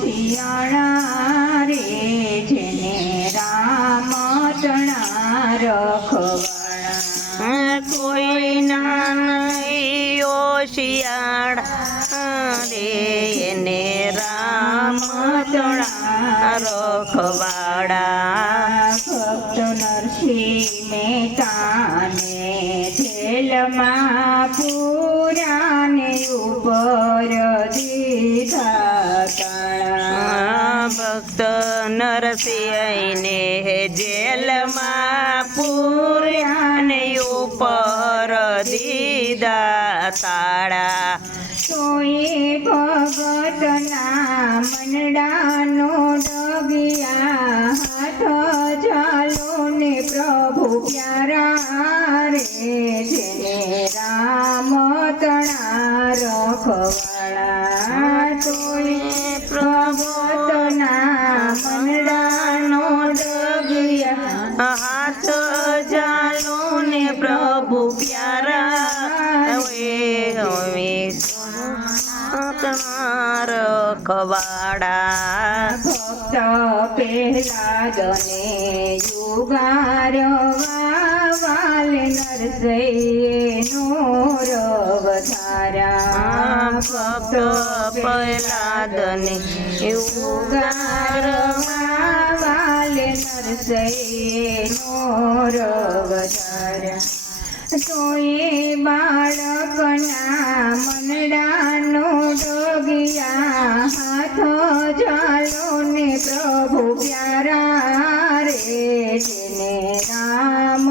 શિયાળા રે જેને રામ તણા રખવાળા કોઈ નહીં હોશિયાળા રે એને રામ તણા રખવાળા ભક્ત નરસિંહ મહેતાને જેલમાં પૂરાને ઉપર દીધા તાળા ભક્ત નરસિંહને જેલમાં પૂર્યાને ઉપર દીધા તાળા તોય ભગતના મનડાનો ડગિયા હાથ ચાલો ને પ્રભુ પ્યારા રે જેને રામ તણા રખવાળા તોય ભગતના મનડાનો ડગિયા હાથ જાલો ને પ્રભુ પ્યારા રખવાડા ભક્ત પહેલાદને યુગારવાલ નરસૈનો રવધારા ભક્ત પ્રહલાદને યુગારવાલ નરસૈનો રવધારા તોય બાળકના મનડાનો ડગિયા હાથ ચાલો ને પ્રભુ પ્યારા રે જેને રામ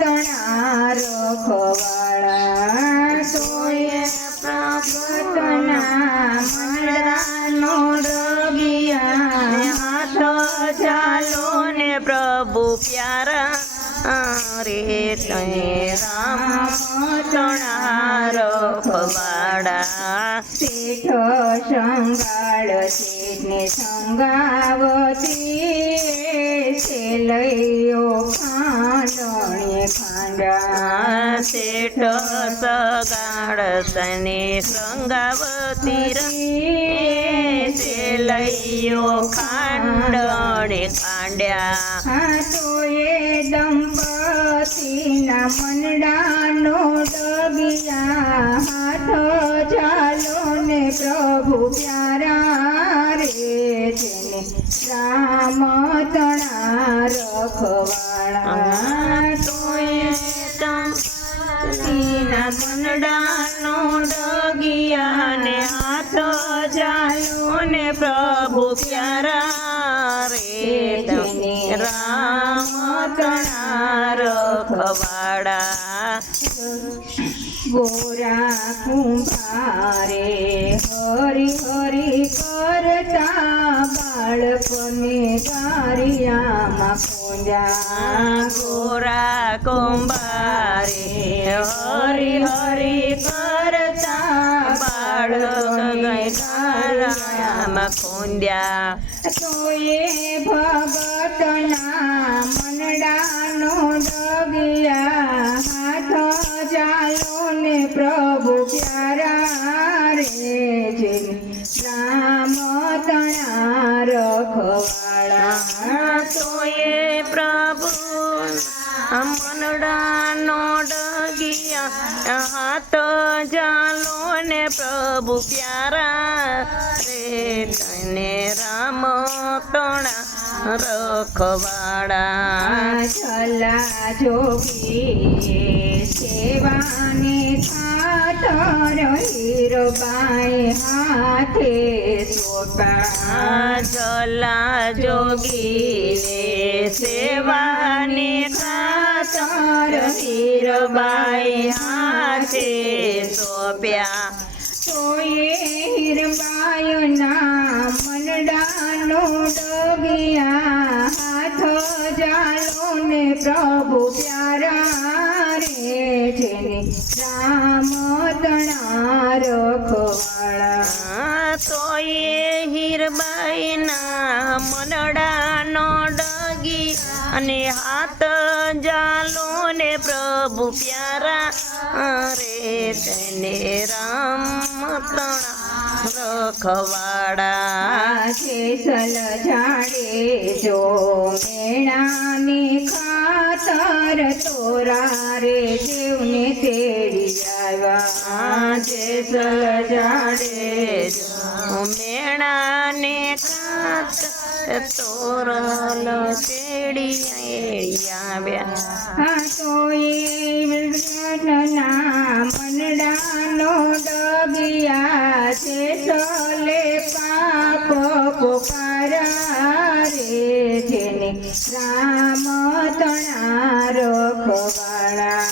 તણા રખવાળા તોય ભગતના મનડાનો ડગિયા હાથ ચાલો ને પ્રભુ પ્યારા રે તે રામ તણા રખવાડા શેઠ સંગાળ શેઠને સંગાવતી છેલૈયો ખાંડણીએ ખાંડા શેઠ સગાળ સને સંગાવતી લઈયો ખાંડણે ખાંડ્યા તોય દંપતીના મનડાનો ડગિયા હાથ ચાલો ને પ્રભુ પ્યારા રે જેને રામ તણા રખવાળા તોય દંપતીના મનડાનો ડગિયા ને હાથ ચાલો ને પ્રભુ પ્યારા રે તેને રામ તણા રખવાડા ગોરા કુંભારે હરી હરી કરતા બાળકોને કારિયામાં પૂંજા ગોરા કુંભારે હરી હરી કરતા બાળકોને કારિયામાં પૂંજા તોય ભગતના મનડાનો ડગિયા હાથ ચાલો ને પ્રભુ પ્યારા રે જેને રામ તણા રખવાળા તોય પ્રભુ મનડાનો ડગિયા હાથ ચાલો ને પ્રભુ પ્યારા રે તને રામ તણા રખવાડા છલા જોગી સેવાને ખાતર હીરબાઈ હાથે સોપા ચલા જોગી સેવાને ખાતર હીરબાઈ હાથે સોપ્યા તોય હીરબાઈના મનડાનો ડગિયા હાથ ચાલો ને પ્રભુ પ્યારા રે જેને રામ તણા રખવાળા તોય હીરબાઈના મનડાનો ડગી અને હાથ જાલો ને પ્રભુ પ્યારા રે તેને રામ તણા રખવાડા જેસલ જાડે જો મેણાની ખાતર તોરા રે દેવને તેડી આવ્યા જેસલ જાડે મેણાને ખાત તોરલ તેડી આવ્યા તો એ ના મનડાનો ડગિયા જેસલે પાપ પોકારા રે જેને રામ તણા રખવાળા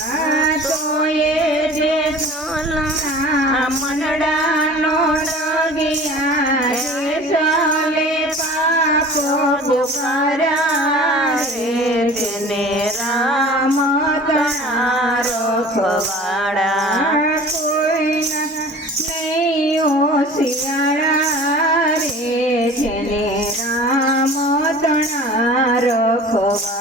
તો એ જેસલના મનડાનો ડગિયા જેસલે પાપ પોકારા રે તેને રામ તણા રખવાળા કોઈના નહીં હોશિયાળા રે જેને રામ તણા રખવાળા